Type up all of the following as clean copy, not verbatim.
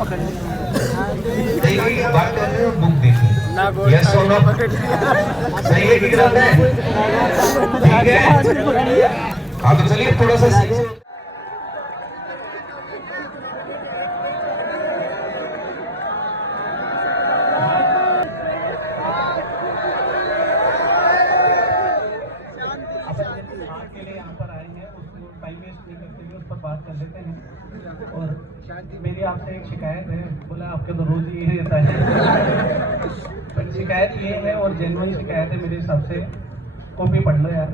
नहीं बात कर रहे हो, बुक देखिए। यस और नो सही है कि गलत है? ठीक है, हाँ तो चलिए थोड़ा सा बात कर लेते हैं। और मेरी आपसे एक शिकायत है, बोला आपके तो रोज ही रहता है पर शिकायत ये है और जेन्युइन शिकायत है मेरे हिसाब से, कॉपी पढ़ लो यार।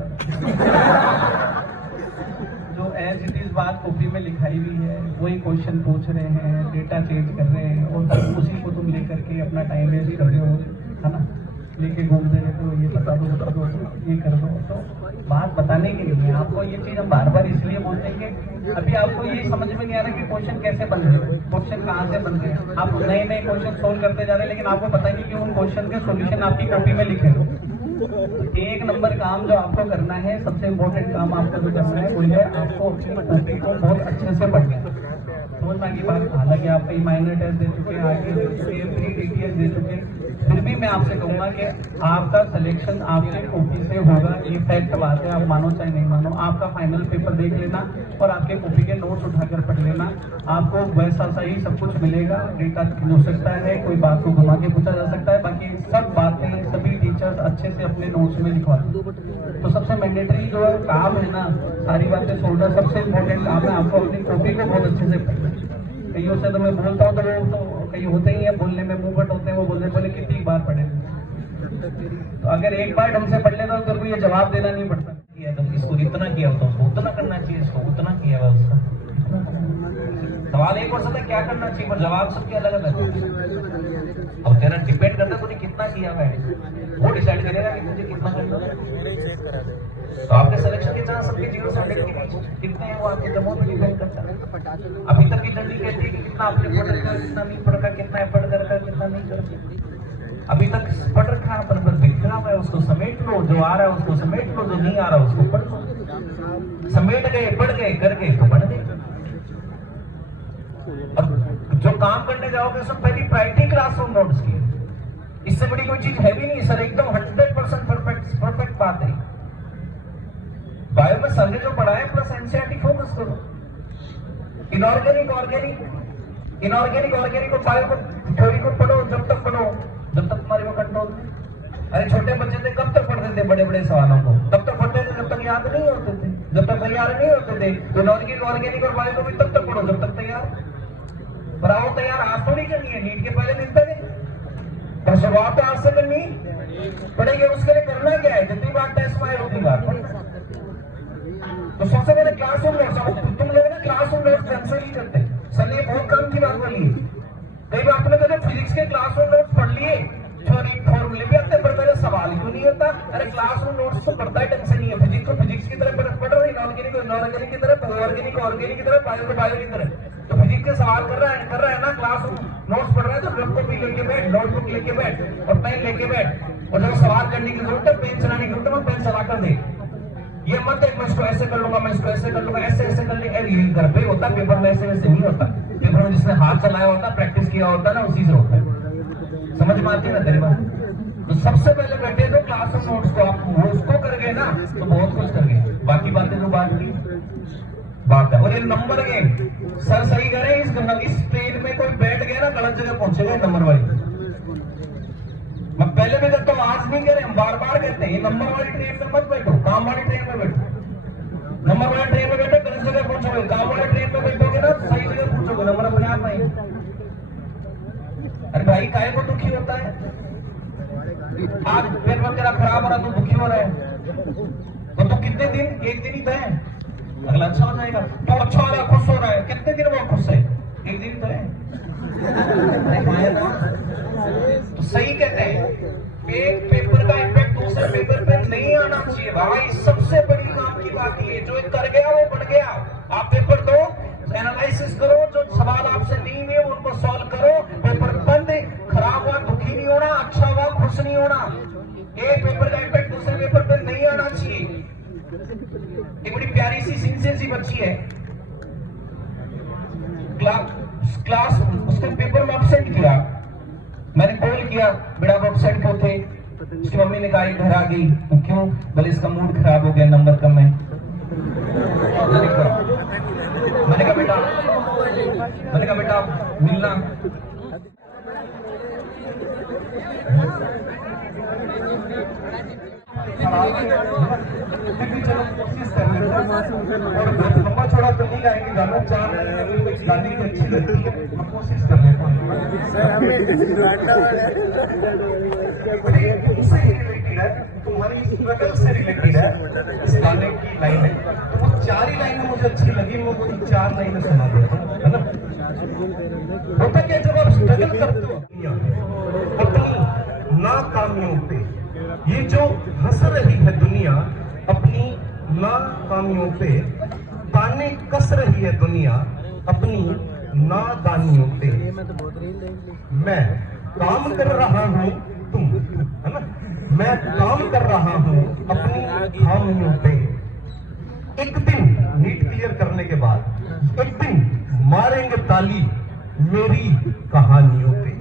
जो एज इट इज बात कॉपी में लिखाई हुई है वही क्वेश्चन पूछ रहे हैं, डेटा चेंज कर रहे हैं और उसी को तुम लेकर के अपना टाइम वेस्ट कर रहे हो, है ना, लेके घूमते रहते हो, ये बता दो ये कर दो। तो बात बताने के लिए आपको ये चीज हम बार बार इसलिए बोलते हैं कि अभी आपको ये समझ में नहीं आ रहा कि क्वेश्चन कैसे बन रहे हैं, क्वेश्चन कहाँ से बन रहे हैं। आप नए नए क्वेश्चन सोल्व करते जा रहे हैं लेकिन आपको पता नहीं कि उन क्वेश्चन के सॉल्यूशन आपकी कॉपी में लिखे हो। एक नंबर काम जो आपको करना है, सबसे इम्पोर्टेंट काम आपको जो करना है वो है आपको अपनी कॉपी को बहुत अच्छे से पढ़ना है। समझ में की बात, हालांकि आप कई माइनर टेस्ट दे चुके हैं, आगे दे चुके हैं, प्री डीटीएस दे चुके हैं, फिर भी मैं आपसे कहूंगा कि आपका सिलेक्शन आपके कॉपी से होगा। ये फैक्ट बात है, आप मानो चाहे नहीं मानो। आपका फाइनल पेपर देख लेना और आपके कॉपी के नोट्स उठाकर पढ़ लेना, आपको वैसा सही सब कुछ मिलेगा। डेटा हो सकता है, कोई बात को घुमा के पूछा जा सकता है, बाकी सब बातें सभी टीचर्स अच्छे से अपने नोट्स में लिखवाते हैं। तो सबसे मैंडेटरी जो काम है ना, सारी बातें छोड़ना, सबसे इम्पोर्टेंट काम है आपको अपनी कॉपी को बहुत अच्छे से पढ़ना। कईयों से तो मैं बोलता हूँ तो वो तो कई होते ही है बोलने में मुंह बट होते हैं, वो बोले कितनी बार पढ़े। तो अगर एक बार ढंग से पढ़ लेता तो ये जवाब देना नहीं पड़ता। किया तो इसको इतना किया तो उसको उतना करना चाहिए, इसको उतना किया हुआ उसका। सवाल एक और सकता है क्या करना चाहिए, पर जवाब सबके अलग अलग। अब तेरा डिपेंड करता है तूने कितना किया हुआ है, वो डिसाइड करेगा कि तुझे कितना करना है। तो आपके सिलेक्शन के चांस सबके 0 से 100 के बीच कितने हैं वो आपके जमा पे डिपेंड करता है। अभी तक की डंडी कहती है कि कितना आपने पढ़ रखा, कितना नहीं पढ़ रखा, कितना एफर्ट कर रखा, कितना नहीं कर रखा। अभी तक पढ़ रखा है पर बिखरा हुआ है, उसको समेट लो। जो आ रहा है उसको समेट लो, जो नहीं आ रहा उसको पढ़ लो। समेट गए, पढ़ गए, कर गए तो बढ़ गए। अब जो काम करने जाओगे उसमें पहली प्रायोरिटी क्लासरूम नोट्स की, इससे बड़ी कोई चीज है भी नहीं सर। एकदम 100% परफेक्ट बात है। बायो में सर ने जो पढ़ाया प्लस एनसीईआरटी फोकस करो। इनऑर्गेनिक ऑर्गेनिक और बायो को थ्योरी को पढ़ो, जब तक पढ़ो जब तक तुम्हारे को कंट्रोल। अरे छोटे बच्चे थे कब तक पढ़ते थे बड़े बड़े सवालों को, तब तक पढ़ते थे जब तक याद नहीं होते थे, जब तक तैयार नहीं होते थे। तो ऑर्गेनिक और बायो को भी तब तक पढ़ो जब तक तैयार। बनाओ तैयार आज तो नहीं करनी है, नीट के पहले दिन तक पर शुरुआत तो आज से करनी पड़ेगी। उसके लिए करना क्या है, जितनी बार टेस्ट में आए उतनी बार। तो सबसे पहले क्लासरूम नोट्स, तुम लोग ना क्लासरूम नोट्स ढंग से नहीं करते। सर ने बहुत काम की बात बोली है। कई बार तुमने कहते फिजिक्स के क्लासरूम नोट्स पढ़ लिए, थ्योरी फॉर्मूले भी आते पर मेरे सवाल क्यों नहीं होता। अरे क्लासरूम नोट्स तो पढ़ता ही ढंग से नहीं है। फिजिक्स को फिजिक्स की तरह पढ़ रहे, इनऑर्गेनिक को इनऑर्गेनिक की तरह, ऑर्गेनिक की तरह, बायो को बायो की तरह। तो फिजिक्स के सवाल कर रहा है ना, क्लासरूम नोट्स पढ़ रहा है तो रफ कॉपी लेके बैठ, नोटबुक लेके बैठ और पेन लेके बैठ। और जब सवाल करने की जरूरत है, पेन चलाने की जरूरत है, पेन चला कर दे। ये मत है मैं इसको ऐसे कर लूंगा, मैं इसको ऐसे कर लूंगा, ऐसे कर ले। घर पे होता, पेपर में ऐसे वैसे नहीं होता। पेपर में जिसने हाथ चलाया होता, प्रैक्टिस किया होता ना, उसी से होता है। समझ में आती है ना तेरी बात। तो सबसे पहले बैठे तो क्लासरूम नोट्स को आप उसको कर गए ना तो बहुत कुछ कर गए। बाकी बातें जो बात की बात है। और ये नंबर गेम सर सही करें, इस ट्रेन में कोई बैठ गया ना गलत जगह पहुंचेगा नंबर वाली। मैं पहले भी कहता हूँ, आज नहीं कह रहे, हम बार बार कहते हैं नंबर वाली ट्रेन में मत बैठो, काम वाली ट्रेन में बैठो। नंबर वाली ट्रेन में बैठो गलत जगह पहुंचोगे, काम वाली ट्रेन में बैठोगे ना सही जगह पहुंचोगे, नंबर अपने आप नहीं। अरे भाई काहे को दुखी होता है, आज पेपर तेरा खराब हो रहा तो दुखी हो रहा है। तो तू कितने दिन, एक दिन ही तो है, अगला अच्छा हो जाएगा। तो अच्छा हो रहा है, खुश हो रहा है, कितने दिन वो खुश है, एक दिन तो है। तो सही कहते हैं, एक पेपर का इम्पैक्ट दूसरे पेपर पे नहीं आना चाहिए भाई। सबसे बड़ी काम की बात ये, जो कर गया वो बढ़ गया। आप पेपर दो, एनालिसिस करो, जो सवाल आपसे नहीं हुए उनको सॉल्व करो। पेपर बंद, खराब हुआ दुखी नहीं होना, अच्छा हुआ खुश नहीं होना। एक पेपर का इम्पैक्ट दूसरे पेपर पे नहीं आना चाहिए। एक बड़ी प्यारी सी सिंसियर सी बच्ची है, क्लास उसके किया, बड़ा अपसेट को थे। उसकी मम्मी ने कहा ये घर आ गई, तो क्यों? बोले इसका मूड खराब हो गया, नंबर कम है। मैंने कहा बेटा मिलना। चलो कोशिश कर लेते हैं, और लंबा चौड़ा तो नहीं गाएंगे गाना, 4 गाने की अच्छी लगती है, हम कोशिश कर लेते हैं। तुमसे रिलेटेड है, तुम्हारी स्ट्रगल से रिलेटेड है इस गाने की लाइनें, तो वो 4 ही लाइनें मुझे अच्छी लगी, मैं वही 4 लाइनें सुना देता हूँ, है ना। होता क्या, जब आप स्ट्रगल करते हो अपनी नाकामियों पे, ये जो हंस रही है दुनिया अपनी नाकामियों पे, ताने कस रही है दुनिया अपनी नादानियों पे। मैं काम कर रहा हूँ, तुम, है ना, मैं काम कर रहा हूँ अपनी खामियों पे। एक दिन नीट क्लियर करने के बाद एक दिन मारेंगे ताली मेरी कहानियों पे।